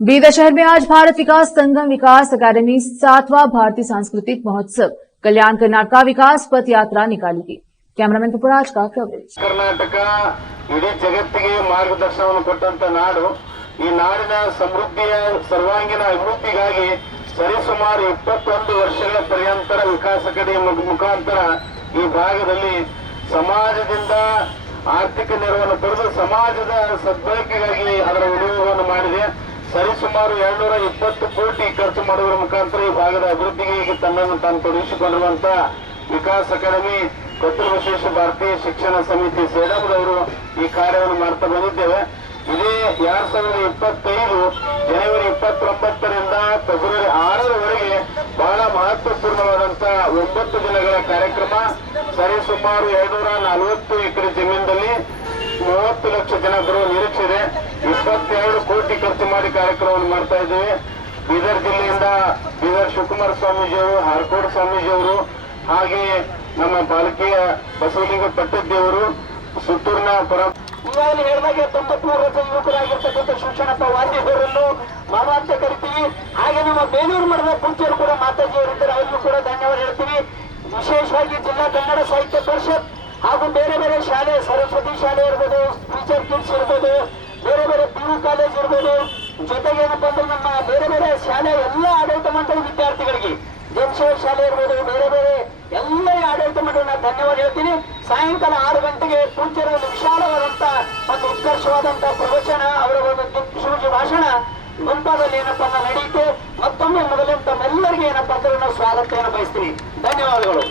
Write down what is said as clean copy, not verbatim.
बीदर शहर में आज भारत विकास संगम विकास अकादमी 7वां भारतीय सांस्कृतिक महोत्सव कल्याण कर्नाटक विकास पथ यात्रा निकाली गई। कैमरामैन पुपराज का कवरेज। कर्नाटक इडी जगत्तिगे मार्गदर्शनವನ್ನು ಕೊಟ್ಟಂತ ನಾಡು ಈ ನಾಡಿನ ಸಮೃದ್ಧಿಯ ಸರ್ವಾಂಗೀಣ ಅಭಿವೃದ್ಧಿಗಾಗಿ ಸರಿಸುಮಾರು 21 ವರ್ಷಗಳ ಪರ್ಯಂತರ ವಿಕಾಸ ಅಕಾಡೆಮಿ ಮುಖಾಂತರ ಈ ಭಾಗದಲ್ಲಿ ಸಮಾಜದಿಂದ ಆರ್ಥಿಕ ನೆರವನ್ನು ಪಡೆದು ಸಮಾಜದ ಸದ್ಬಳಕೆಗಾಗಿ ಅದರ ವಿನಿಯೋಗವನ್ನು ಮಾಡಿದೆ। ಸರಿಸುಮಾರು 220 ಕೋಟಿ ಖರ್ಚು ಮಾಡುವ ಮುಖಾಂತರ ಈ ಭಾಗದ ಅಭಿವೃದ್ಧಿಗೆ ತನ್ನನ್ನು ತಾನು ತೊಡಗಿಸಿಕೊಂಡಿರುವಂತಹ ವಿಕಾಸ ಅಕಾಡೆಮಿ ಕೊತ್ತೂರು ವಿಶೇಷ ಭಾರತೀಯ ಶಿಕ್ಷಣ ಸಮಿತಿ ಸೇಡಂದವರು ಈ ಕಾರ್ಯವನ್ನು ಮಾಡ್ತಾ ಬಂದಿದ್ದೇವೆ। ಇದೇ 2025 ಜನವರಿ 29ರಿಂದ ಫೆಬ್ರವರಿ 6ರವರೆಗೆ ಬಹಳ ಮಹತ್ವಪೂರ್ಣವಾದಂತಹ 9 ದಿನಗಳ ಕಾರ್ಯಕ್ರಮ। ಸರಿಸುಮಾರು 240 ಎಕರೆ ಜಮೀನಿನಲ್ಲಿ 30 ಲಕ್ಷ ಜನ ಬರುವ ನಿರೀಕ್ಷೆ ಇದೆ। 22 ಕೋಟಿ ಖರ್ಚು ಮಾಡಿ ಕಾರ್ಯಕ್ರಮವನ್ನು ಮಾಡ್ತಾ ಇದ್ದೇವೆ। ಬೀದರ್ ಜಿಲ್ಲೆಯಿಂದ ಬೀದರ್ ಶಿವಕುಮಾರ ಸ್ವಾಮೀಜಿಯವರು, ಹಾರ್ಕೋಡ್ ಸ್ವಾಮೀಜಿಯವರು, ಹಾಗೆ ನಮ್ಮ ಪಾಲಿಕೆಯ ಬಸವಲಿಂಗ ಪಟ್ಟದ್ದೇವರು, ಸುತ್ತೂರಿನ ಈಗಾಗಲೇ ಹೇಳಿದಾಗ 93 ವರ್ಷದ ಯುವಕರಾಗಿರ್ತಕ್ಕಂಥ ಶಿಕ್ಷಣಪ್ಪ ವಾದ್ಯವರನ್ನು ಮಾಮ ಅಂತ ಕರಿತೀವಿ। ಹಾಗೆ ನಮ್ಮ ಬೇಲೂರು ಮಠದ ಪೂಜ್ಯರು ಕೂಡ ಮಾತಾಜಿಯವರಿದ್ದಾರೆ, ಅವರಿಗೂ ಕೂಡ ಧನ್ಯವಾದ ಹೇಳ್ತೀವಿ। ವಿಶೇಷವಾಗಿ ಜಿಲ್ಲಾ ಕನ್ನಡ ಸಾಹಿತ್ಯ ಪರಿಷತ್ ಹಾಗೂ ಬೇರೆ ಬೇರೆ ಶಾಲೆ, ಸರಸ್ವತಿ ಶಾಲೆ ಇರ್ಬೋದು, ಟೀಚರ್ ಕಿಡ್ಸ್ ಇರ್ಬೋದು, ಬೇರೆ ಬೇರೆ PU ಕಾಲೇಜ್ ಇರ್ಬೋದು, ಜೊತೆಗೆ ಏನಪ್ಪಾ ಅಂದ್ರೆ ನಮ್ಮ ಬೇರೆ ಬೇರೆ ಶಾಲೆ ಎಲ್ಲ ಆಡಳಿತ ಮಂಡಳಿ ವಿದ್ಯಾರ್ಥಿಗಳಿಗೆ, ಜನ್ಶೇವ ಶಾಲೆ ಇರ್ಬೋದು, ಬೇರೆ ಬೇರೆ ಎಲ್ಲ ಆಡಳಿತ ಮಂಡಳಿ ಧನ್ಯವಾದ ಹೇಳ್ತೀನಿ। ಸಾಯಂಕಾಲ 6 ಗಂಟೆಗೆ ಪೂಜ್ಯರ ಒಂದು ವಿಶಾಲವಾದಂತ ಒಂದು ಉತ್ಕರ್ಷವಾದಂತ ಪ್ರವಚನ, ಅವರ ಒಂದು ದಿಕ್ಸೂಚಿ ಭಾಷಣ ಮುಂತಾದಲ್ಲಿ ಏನಪ್ಪಾ ನಡೆಯುತ್ತೆ। ಮತ್ತೊಮ್ಮೆ ಮೊದಲೇ ತಮ್ಮೆಲ್ಲರಿಗೆ ಏನಪ್ಪಾ ಅಂದ್ರೆ ನಾವು ಸ್ವಾಗತವನ್ನು ಬಯಸ್ತೀನಿ। ಧನ್ಯವಾದಗಳು।